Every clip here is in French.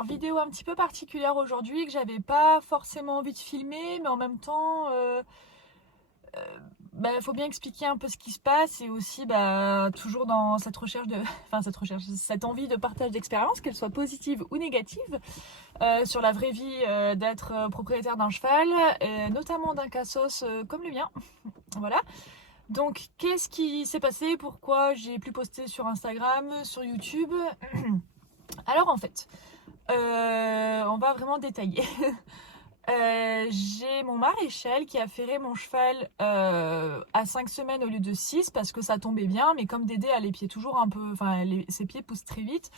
Alors vidéo un petit peu particulière aujourd'hui que j'avais pas forcément envie de filmer, mais en même temps, faut bien expliquer un peu ce qui se passe et aussi toujours dans cette recherche de, cette envie de partage d'expérience, qu'elle soit positive ou négative, sur la vraie vie d'être propriétaire d'un cheval, notamment d'un cassos comme le mien. Voilà. Donc qu'est-ce qui s'est passé? Pourquoi j'ai plus posté sur Instagram, sur YouTube? Alors en fait, on va vraiment détailler. J'ai mon maréchal qui a ferré mon cheval à 5 semaines au lieu de 6 parce que ça tombait bien, mais comme Dédé a les pieds toujours un peu, ses pieds poussent très vite,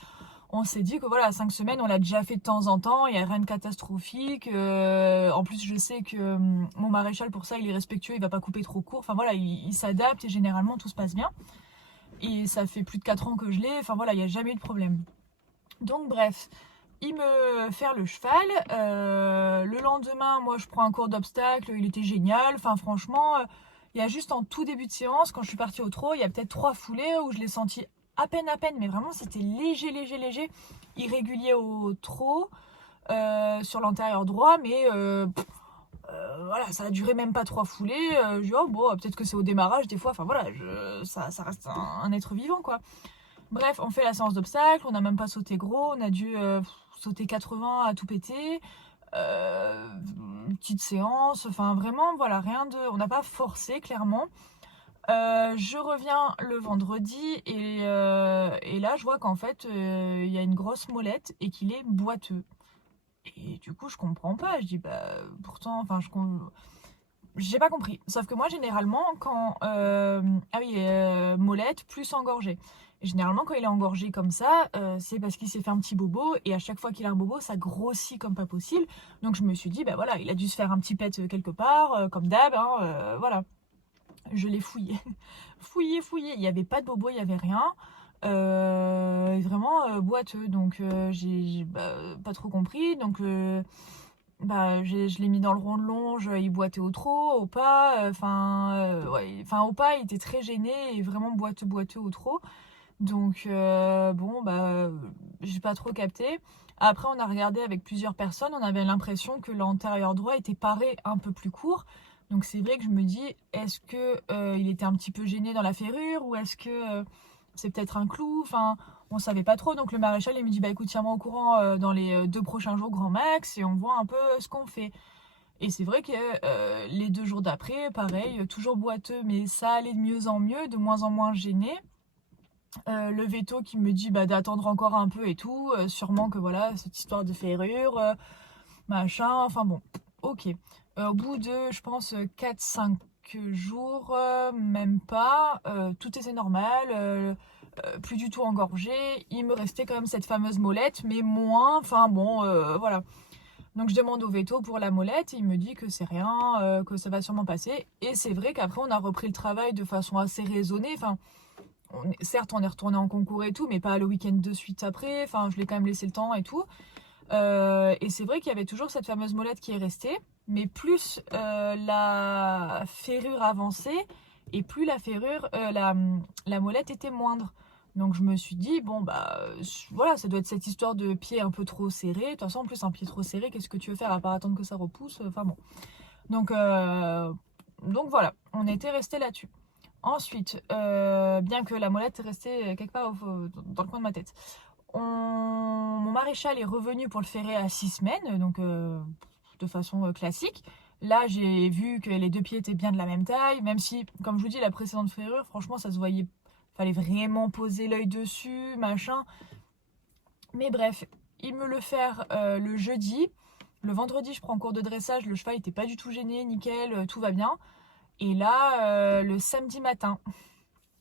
on s'est dit que voilà, à 5 semaines, on l'a déjà fait de temps en temps, il n'y a rien de catastrophique. En plus, je sais que mon maréchal, pour ça, il est respectueux, il va pas couper trop court. Enfin voilà, il s'adapte et généralement tout se passe bien. Et ça fait plus de 4 ans que je l'ai, enfin voilà, il n'y a jamais eu de problème. Donc bref, il me fait le cheval. Le lendemain, moi, je prends un cours d'obstacle. Il était génial. Enfin, franchement, il y a juste en tout début de séance, quand je suis partie au trot, il y a peut-être 3 foulées où je l'ai senti à peine. Mais vraiment, c'était léger, léger, léger. Irrégulier au trot, sur l'antérieur droit. Mais voilà, ça a duré même pas 3 foulées. Je dis, oh bon, peut-être que c'est au démarrage des fois. Enfin voilà, ça reste un être vivant, quoi. Bref, on fait la séance d'obstacles, on n'a même pas sauté gros, on a dû sauter 80 à tout péter. Petite séance, enfin vraiment, voilà, rien de. On n'a pas forcé, clairement. Je reviens le vendredi et là, je vois qu'en fait, il y a une grosse molette et qu'il est boiteux. Et du coup, je comprends pas. Je dis, pourtant, j'ai pas compris. Sauf que moi, généralement, quand. Ah oui, molette plus engorgé. Et généralement, quand il est engorgé comme ça, c'est parce qu'il s'est fait un petit bobo. Et à chaque fois qu'il a un bobo, ça grossit comme pas possible. Donc je me suis dit, voilà, il a dû se faire un petit pet quelque part, comme d'hab. Hein, voilà. Je l'ai fouillé. Fouillé, fouillé. Il n'y avait pas de bobo, il n'y avait rien. Vraiment boiteux. Donc j'ai pas trop compris. Donc. Je l'ai mis dans le rond de longe, il boitait au trot, au pas, au pas il était très gêné et vraiment boiteux au trot. Donc j'ai pas trop capté. Après on a regardé avec plusieurs personnes, on avait l'impression que l'antérieur droit était paré un peu plus court. Donc c'est vrai que je me dis, est-ce que il était un petit peu gêné dans la ferrure ou est-ce que c'est peut-être un clou? Enfin, on savait pas trop. Donc le maréchal il me dit, écoute, tiens-moi au courant dans les 2 prochains jours grand max et on voit un peu ce qu'on fait. Et c'est vrai que les 2 jours d'après, pareil, toujours boiteux, mais ça allait de mieux en mieux, de moins en moins gêné. Le veto qui me dit d'attendre encore un peu et tout, sûrement que voilà, cette histoire de ferrure, machin, enfin bon, ok. Au bout de, je pense, 4-5 jours, même pas, tout était normal, plus du tout engorgé, il me restait quand même cette fameuse molette, mais moins, enfin bon, voilà. Donc je demande au veto pour la molette, et il me dit que c'est rien, que ça va sûrement passer, et c'est vrai qu'après on a repris le travail de façon assez raisonnée, enfin, certes on est retourné en concours et tout, mais pas le week-end de suite après, enfin je l'ai quand même laissé le temps et tout. Et c'est vrai qu'il y avait toujours cette fameuse molette qui est restée, mais plus la ferrure avançait et plus la molette était moindre. Donc je me suis dit, voilà, ça doit être cette histoire de pied un peu trop serré. De toute façon, en plus, un pied trop serré, qu'est-ce que tu veux faire à part attendre que ça repousse? Enfin bon. Donc, donc voilà, on était resté là-dessus. Ensuite, bien que la molette restait quelque part dans le coin de ma tête, mon maréchal est revenu pour le ferrer à 6 semaines, donc de façon classique. Là, j'ai vu que les 2 pieds étaient bien de la même taille, même si, comme je vous dis, la précédente ferrure, franchement, ça se voyait. Fallait vraiment poser l'œil dessus, machin. Mais bref, il me le faire le jeudi. Le vendredi, je prends cours de dressage. Le cheval n'était pas du tout gêné, nickel, tout va bien. Et là, le samedi matin,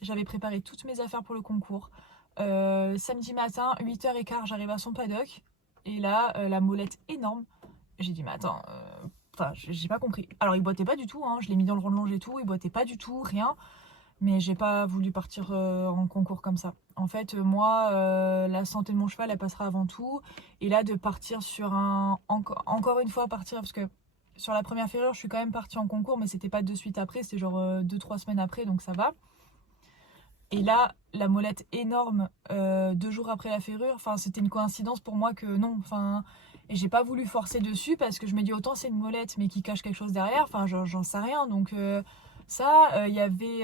j'avais préparé toutes mes affaires pour le concours. Samedi matin, 8h15, j'arrive à son paddock. Et là, la molette énorme. J'ai dit, mais attends, j'ai pas compris. Alors, il boitait pas du tout, hein, je l'ai mis dans le rond de longe et tout, il boitait pas du tout, rien. Mais j'ai pas voulu partir en concours comme ça. En fait, moi, la santé de mon cheval, elle passera avant tout. Et là, de partir sur encore une fois, partir, parce que sur la première ferrure, je suis quand même partie en concours, mais c'était pas de suite après, c'était genre 2-3 semaines après, donc ça va. Et là, la molette énorme, 2 jours après la ferrure, enfin, c'était une coïncidence pour moi que non. Enfin, et j'ai pas voulu forcer dessus parce que je me dis autant c'est une molette mais qui cache quelque chose derrière. Enfin, j'en sais rien. Donc ça, il y avait,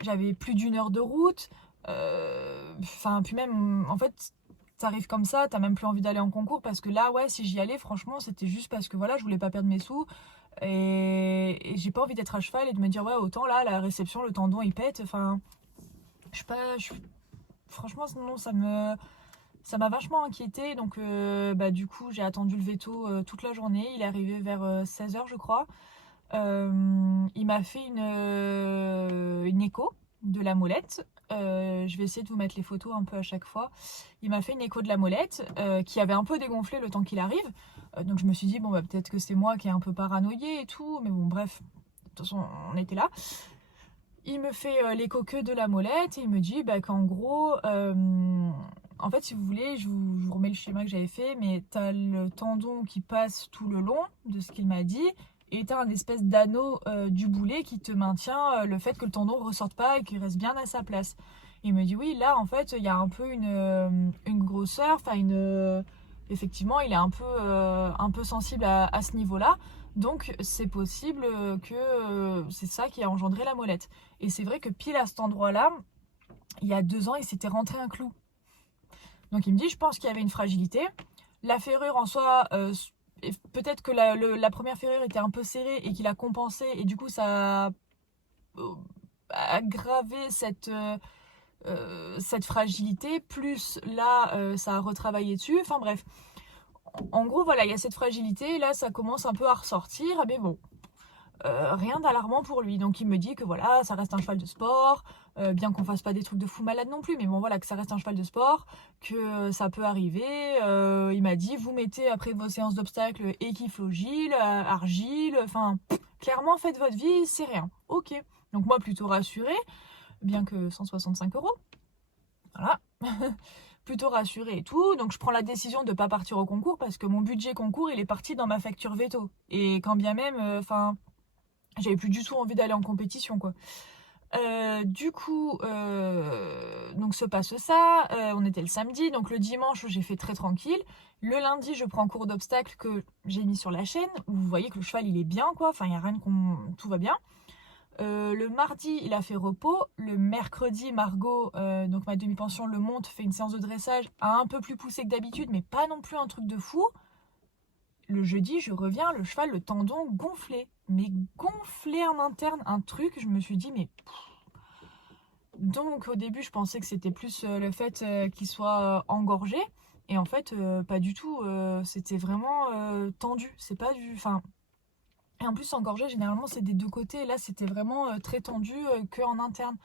j'avais plus d'1 heure de route. Enfin, puis même, en fait, t'arrives comme ça, t'as même plus envie d'aller en concours parce que là, ouais, si j'y allais, franchement, c'était juste parce que voilà, je voulais pas perdre mes sous et j'ai pas envie d'être à cheval et de me dire, ouais, autant là, la réception, le tendon il pète. Enfin, je sais pas, franchement, non, ça m'a vachement inquiétée. Donc, bah, du coup, j'ai attendu le veto toute la journée. Il est arrivé vers 16 h, je crois. Il m'a fait une écho de la molette. Je vais essayer de vous mettre les photos un peu à chaque fois. Il m'a fait une écho de la molette qui avait un peu dégonflé le temps qu'il arrive. Donc je me suis dit, bon, bah, peut-être que c'est moi qui ai un peu paranoïé et tout. Mais bon, bref, de toute façon, on était là. Il me fait l'écho que de la molette et il me dit bah, qu'en gros, en fait, si vous voulez, je vous remets le schéma que j'avais fait, mais tu as le tendon qui passe tout le long de ce qu'il m'a dit et tu as un espèce d'anneau du boulet qui te maintient le fait que le tendon ne ressorte pas et qu'il reste bien à sa place. Il me dit oui, là, en fait, il y a un peu une grosseur, enfin, effectivement, il est un peu sensible à ce niveau-là. Donc c'est possible que c'est ça qui a engendré la molette. Et c'est vrai que pile à cet endroit-là, il y a 2 ans, il s'était rentré un clou. Donc il me dit, je pense qu'il y avait une fragilité. La ferrure en soi, peut-être que la première ferrure était un peu serrée et qu'il a compensé et du coup ça a aggravé cette fragilité. Plus là, ça a retravaillé dessus. Enfin bref. En gros, voilà, il y a cette fragilité, et là, ça commence un peu à ressortir, mais bon, rien d'alarmant pour lui. Donc il me dit que voilà, ça reste un cheval de sport, bien qu'on fasse pas des trucs de fou malade non plus, mais bon voilà, que ça reste un cheval de sport, que ça peut arriver. Il m'a dit, vous mettez après vos séances d'obstacles équiflogile, argile, enfin, clairement faites votre vie, c'est rien. Ok. Donc moi plutôt rassurée, bien que 165 €. Voilà. Plutôt rassurée et tout. Donc je prends la décision de ne pas partir au concours parce que mon budget concours, il est parti dans ma facture veto. Et quand bien même, enfin, j'avais plus du tout envie d'aller en compétition, quoi. Du coup, donc se passe ça. On était le samedi, donc le dimanche, j'ai fait très tranquille. Le lundi, je prends cours d'obstacles que j'ai mis sur la chaîne. Où vous voyez que le cheval, il est bien, quoi. Enfin, il n'y a rien tout va bien. Le mardi, il a fait repos. Le mercredi, Margot, donc ma demi-pension, le monte, fait une séance de dressage un peu plus poussée que d'habitude, mais pas non plus un truc de fou. Le jeudi, je reviens, le cheval, le tendon gonflé. Mais gonflé en interne, un truc, je me suis dit, mais... Donc au début, je pensais que c'était plus le fait qu'il soit engorgé. Et en fait, pas du tout. C'était vraiment tendu. C'est pas du... Enfin... Et en plus, engorgé, généralement, c'est des deux côtés. Là, c'était vraiment très tendu que en interne.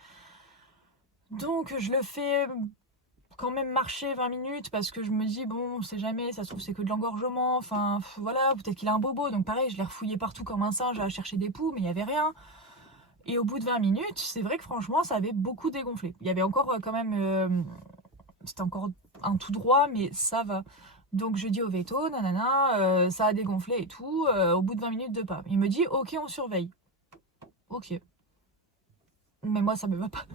Donc, je le fais quand même marcher 20 minutes parce que je me dis, bon, on sait jamais, ça se trouve, c'est que de l'engorgement. Enfin, voilà, peut-être qu'il a un bobo. Donc, pareil, je l'ai refouillé partout comme un singe à chercher des poux, mais il n'y avait rien. Et au bout de 20 minutes, c'est vrai que franchement, ça avait beaucoup dégonflé. Il y avait encore quand même... c'était encore un tout droit, mais ça va. Donc je dis au veto, nanana, ça a dégonflé et tout, au bout de 20 minutes de pas. Il me dit, ok, on surveille. Ok. Mais moi, ça me va pas.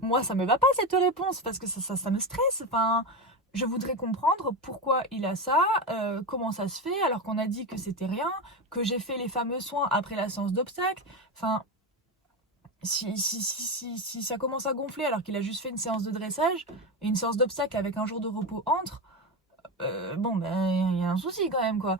Moi, ça me va pas cette réponse, parce que ça me stresse. Enfin, je voudrais comprendre pourquoi il a ça, comment ça se fait, alors qu'on a dit que c'était rien, que j'ai fait les fameux soins après la séance d'obstacles. Enfin, si ça commence à gonfler alors qu'il a juste fait une séance de dressage et une séance d'obstacle avec un jour de repos entre, bon, ben, il y a un souci quand même, quoi.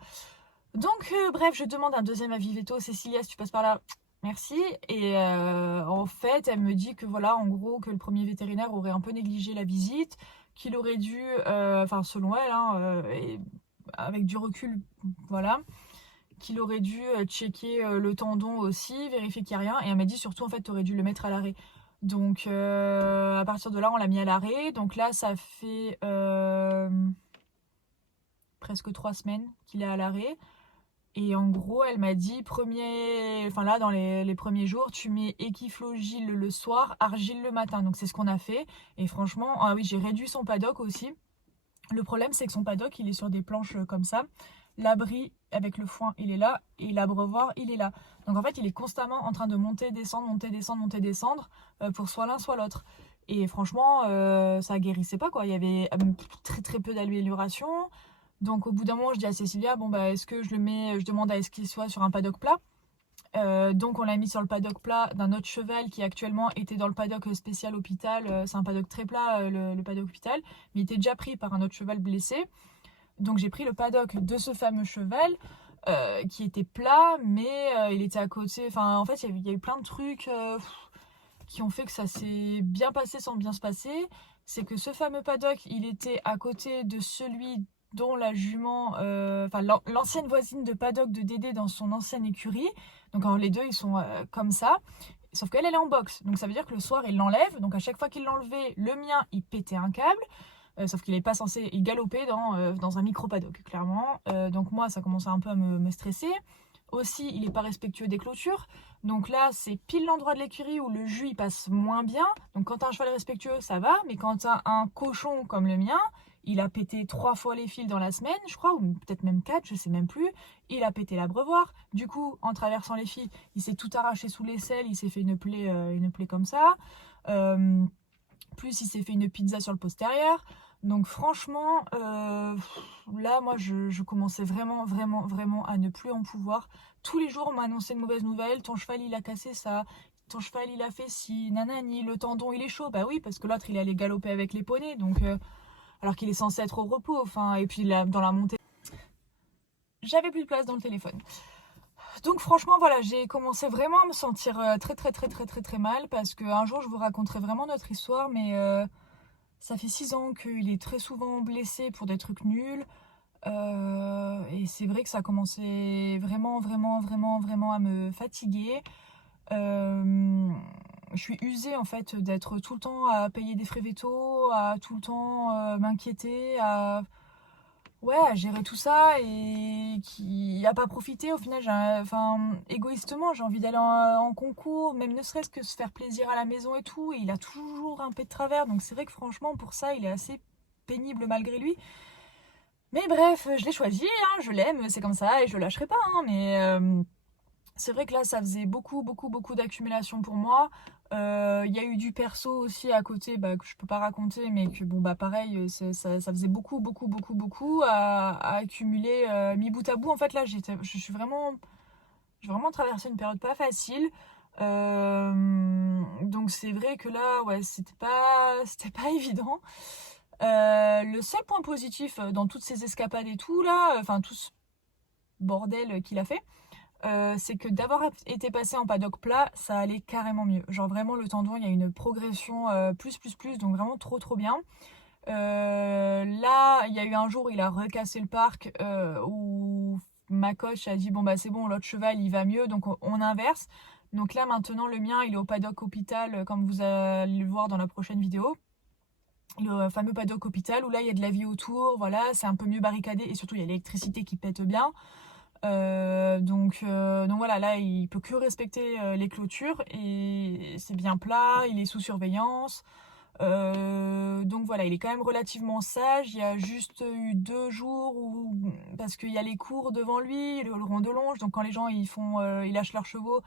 Donc, bref, je demande un deuxième avis veto. Cécilia, si tu passes par là, merci. Et en fait, elle me dit que voilà, en gros, que le premier vétérinaire aurait un peu négligé la visite, qu'il aurait dû, enfin, selon elle, hein, et avec du recul, voilà, qu'il aurait dû checker le tendon aussi, vérifier qu'il n'y a rien. Et elle m'a dit surtout, en fait, tu aurais dû le mettre à l'arrêt. Donc, à partir de là, on l'a mis à l'arrêt. Donc là, ça fait presque 3 semaines qu'il est à l'arrêt. Et en gros, elle m'a dit, enfin là, dans les premiers jours, tu mets équiflogile le soir, argile le matin. Donc c'est ce qu'on a fait. Et franchement, ah oui, j'ai réduit son paddock aussi. Le problème, c'est que son paddock, il est sur des planches comme ça. L'abri avec le foin, il est là, et l'abreuvoir, il est là. Donc en fait, il est constamment en train de monter, descendre, monter, descendre, monter, descendre, pour soit l'un, soit l'autre. Et franchement, ça guérissait pas, quoi. Il y avait très très peu d'amélioration. Donc au bout d'un moment, je dis à Cécilia, bon bah est-ce que je le mets, je demande à ce qu'il soit sur un paddock plat. Donc on l'a mis sur le paddock plat d'un autre cheval qui actuellement était dans le paddock spécial hôpital. C'est un paddock très plat, le paddock hôpital, mais il était déjà pris par un autre cheval blessé. Donc j'ai pris le paddock de ce fameux cheval qui était plat, mais il était à côté. Enfin, en fait, il y a eu plein de trucs qui ont fait que ça s'est bien passé sans bien se passer. C'est que ce fameux paddock, il était à côté de celui dont la jument, enfin l'ancienne voisine de paddock de Dédé dans son ancienne écurie. Donc les deux, ils sont comme ça. Sauf qu'elle, elle est en boxe. Donc ça veut dire que le soir, il l'enlève. Donc à chaque fois qu'il l'enlevait, le mien, il pétait un câble. Sauf qu'il n'est pas censé, il galopait dans un micro-paddock, clairement. Donc moi, ça commençait un peu à me stresser. Aussi, il n'est pas respectueux des clôtures. Donc là, c'est pile l'endroit de l'écurie où le jus il passe moins bien. Donc quand tu as un cheval respectueux, ça va. Mais quand tu as un cochon comme le mien, il a pété 3 fois les fils dans la semaine, je crois, ou peut-être même 4, je sais même plus. Il a pété l'abreuvoir. Du coup, en traversant les fils, il s'est tout arraché sous l'aisselle. Il s'est fait une plaie comme ça. Plus il s'est fait une pizza sur le postérieur. Donc franchement, là moi je commençais vraiment, vraiment, vraiment à ne plus en pouvoir. Tous les jours on m'annonçait une mauvaise nouvelle, ton cheval il a cassé ça, ton cheval il a fait ci, nanani, le tendon il est chaud. Bah oui, parce que l'autre il allait galoper avec les poneys, donc alors qu'il est censé être au repos, enfin, et puis là, dans la montée, j'avais plus de place dans le téléphone. Donc franchement voilà, j'ai commencé vraiment à me sentir très très très très très très mal, parce qu'un jour je vous raconterai vraiment notre histoire, mais ça fait 6 ans qu'il est très souvent blessé pour des trucs nuls. Et c'est vrai que ça commençait vraiment, vraiment, vraiment, vraiment à me fatiguer. Je suis usée en fait d'être tout le temps à payer des frais vétos, à tout le temps m'inquiéter, ouais, à gérer tout ça et qui a pas profité au final. Enfin, égoïstement, j'ai envie d'aller en concours, même ne serait-ce que se faire plaisir à la maison et tout. Et il a toujours un peu de travers, donc c'est vrai que franchement, pour ça, il est assez pénible malgré lui. Mais bref, je l'ai choisi, hein, je l'aime, c'est comme ça et je le lâcherai pas. Hein, mais c'est vrai que là, ça faisait beaucoup, beaucoup, beaucoup d'accumulation pour moi. Il y a eu du perso aussi à côté que je peux pas raconter, mais que bon, bah pareil, ça faisait beaucoup, beaucoup, beaucoup, beaucoup à accumuler mis bout à bout. En fait, là, j'ai vraiment traversé une période pas facile. Donc, c'est vrai que là, ouais, c'était pas évident. Le seul point positif dans toutes ces escapades et tout, là, enfin, tout ce bordel qu'il a fait, c'est que d'avoir été passé en paddock plat, ça allait carrément mieux. Genre vraiment le tendon, il y a une progression plus, donc vraiment trop trop bien. Là, il y a eu un jour où il a recassé le parc où ma coach a dit bon bah c'est bon, l'autre cheval il va mieux, donc on inverse. Donc là maintenant le mien il est au paddock hôpital comme vous allez le voir dans la prochaine vidéo. Le fameux paddock hôpital où là il y a de la vie autour, voilà, c'est un peu mieux barricadé et surtout il y a l'électricité qui pète bien. Donc voilà, là il peut que respecter les clôtures et c'est bien plat, il est sous surveillance. Donc voilà, il est quand même relativement sage. Il y a juste eu 2 jours parce qu'il y a les cours devant lui, le rond de longe. Donc quand les gens ils lâchent leurs chevaux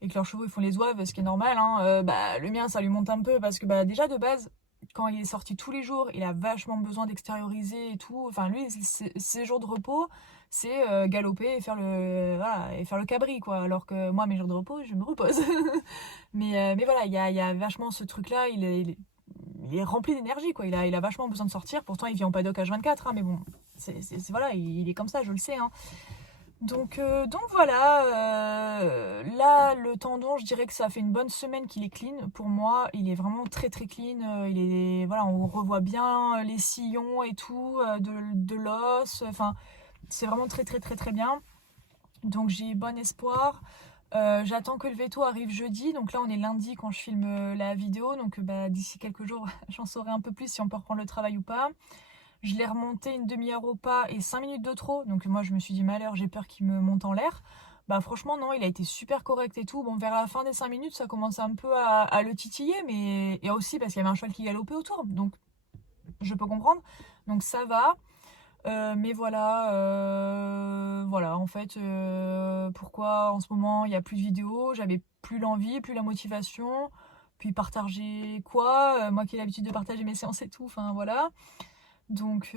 et que leurs chevaux ils font les zouaves, ce qui est normal, hein, le mien ça lui monte un peu parce que déjà de base quand il est sorti tous les jours, il a vachement besoin d'extérioriser et tout. Enfin, lui, ses jours de repos, c'est galoper et faire le cabri, quoi. Alors que moi, mes jours de repos, je me repose. Mais voilà, il y a vachement ce truc-là. Il est rempli d'énergie, quoi. Il a vachement besoin de sortir. Pourtant, il vit en paddock H24, hein, mais bon, voilà, il est comme ça, je le sais, hein. Donc voilà, là le tendon, je dirais que ça fait une bonne semaine qu'il est clean. Pour moi, il est vraiment très très clean. Voilà, on revoit bien les sillons et tout, de l'os. Enfin, c'est vraiment très très très très bien. Donc j'ai bon espoir. J'attends que le veto arrive jeudi. Donc là, on est lundi quand je filme la vidéo. Donc d'ici quelques jours, j'en saurai un peu plus si on peut reprendre le travail ou pas. Je l'ai remonté une demi-heure au pas et 5 minutes de trop. Donc moi, je me suis dit, malheur, j'ai peur qu'il me monte en l'air. Bah franchement, non, il a été super correct et tout. Bon, vers la fin des 5 minutes, ça commençait un peu à le titiller. Et aussi parce qu'il y avait un cheval qui galopait autour. Donc, je peux comprendre. Donc ça va. Mais voilà, voilà, en fait, pourquoi en ce moment il n'y a plus de vidéos, j'avais plus l'envie, plus la motivation, puis partager quoi? Moi qui ai l'habitude de partager mes séances et tout, enfin voilà. Donc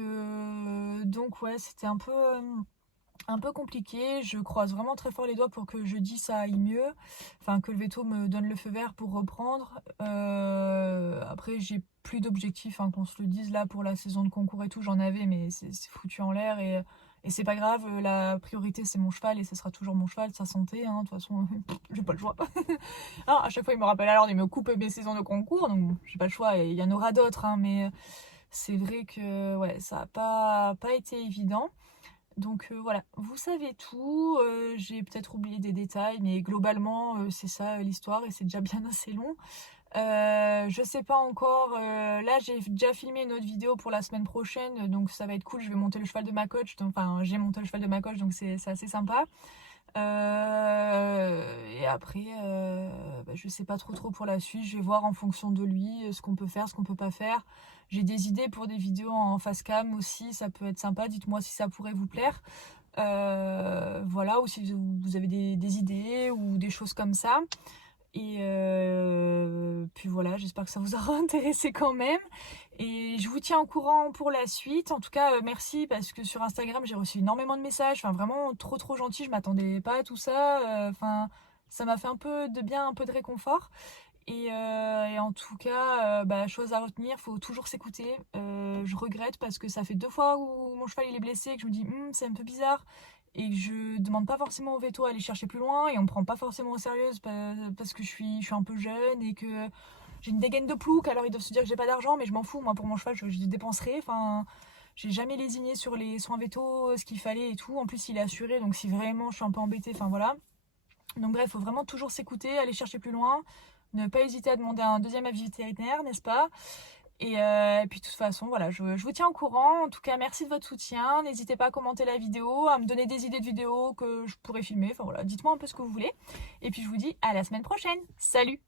ouais, c'était un peu compliqué. Je croise vraiment très fort les doigts pour que jeudi ça aille mieux. Enfin, que le veto me donne le feu vert pour reprendre. Après, j'ai plus d'objectifs, hein, qu'on se le dise là pour la saison de concours et tout. J'en avais, mais c'est foutu en l'air et c'est pas grave. La priorité, c'est mon cheval et ce sera toujours mon cheval, sa santé. Hein, de toute façon, j'ai pas le choix. Alors, à chaque fois, il me rappelle alors, il me coupe mes saisons de concours. Donc, bon, j'ai pas le choix et il y en aura d'autres. Hein, mais c'est vrai que ouais, ça a pas été évident. Donc voilà, vous savez tout, j'ai peut-être oublié des détails, mais globalement c'est ça l'histoire et c'est déjà bien assez long. Je sais pas encore, là j'ai déjà filmé une autre vidéo pour la semaine prochaine, donc ça va être cool, je vais monter le cheval de ma coach, enfin j'ai monté le cheval de ma coach, donc c'est assez sympa. Et après, je sais pas trop pour la suite. Je vais voir en fonction de lui ce qu'on peut faire, ce qu'on peut pas faire. J'ai des idées pour des vidéos en face cam aussi, ça peut être sympa. Dites-moi si ça pourrait vous plaire. Voilà, ou si vous avez des idées ou des choses comme ça. Et puis voilà, j'espère que ça vous aura intéressé quand même. Et je vous tiens au courant pour la suite. En tout cas, merci parce que sur Instagram, j'ai reçu énormément de messages. Enfin, vraiment trop gentil. Je m'attendais pas à tout ça. Enfin, ça m'a fait un peu de bien, un peu de réconfort. Et en tout cas, chose à retenir, faut toujours s'écouter. Je regrette parce que ça fait 2 fois où mon cheval il est blessé, que je me dis c'est un peu bizarre et que je demande pas forcément au veto à aller chercher plus loin et on me prend pas forcément au sérieux parce que je suis un peu jeune et que j'ai une dégaine de plouc. Alors ils doivent se dire que j'ai pas d'argent, mais je m'en fous. Moi pour mon cheval, je les dépenserai. Enfin, j'ai jamais lésiné sur les soins veto, ce qu'il fallait et tout. En plus, il est assuré, donc si vraiment je suis un peu embêtée, enfin voilà. Donc bref, faut vraiment toujours s'écouter, aller chercher plus loin, ne pas hésiter à demander un deuxième avis vétérinaire, n'est-ce pas? Et puis de toute façon, voilà, je vous tiens au courant. En tout cas, merci de votre soutien. N'hésitez pas à commenter la vidéo, à me donner des idées de vidéos que je pourrais filmer. Enfin voilà, dites-moi un peu ce que vous voulez. Et puis je vous dis à la semaine prochaine. Salut!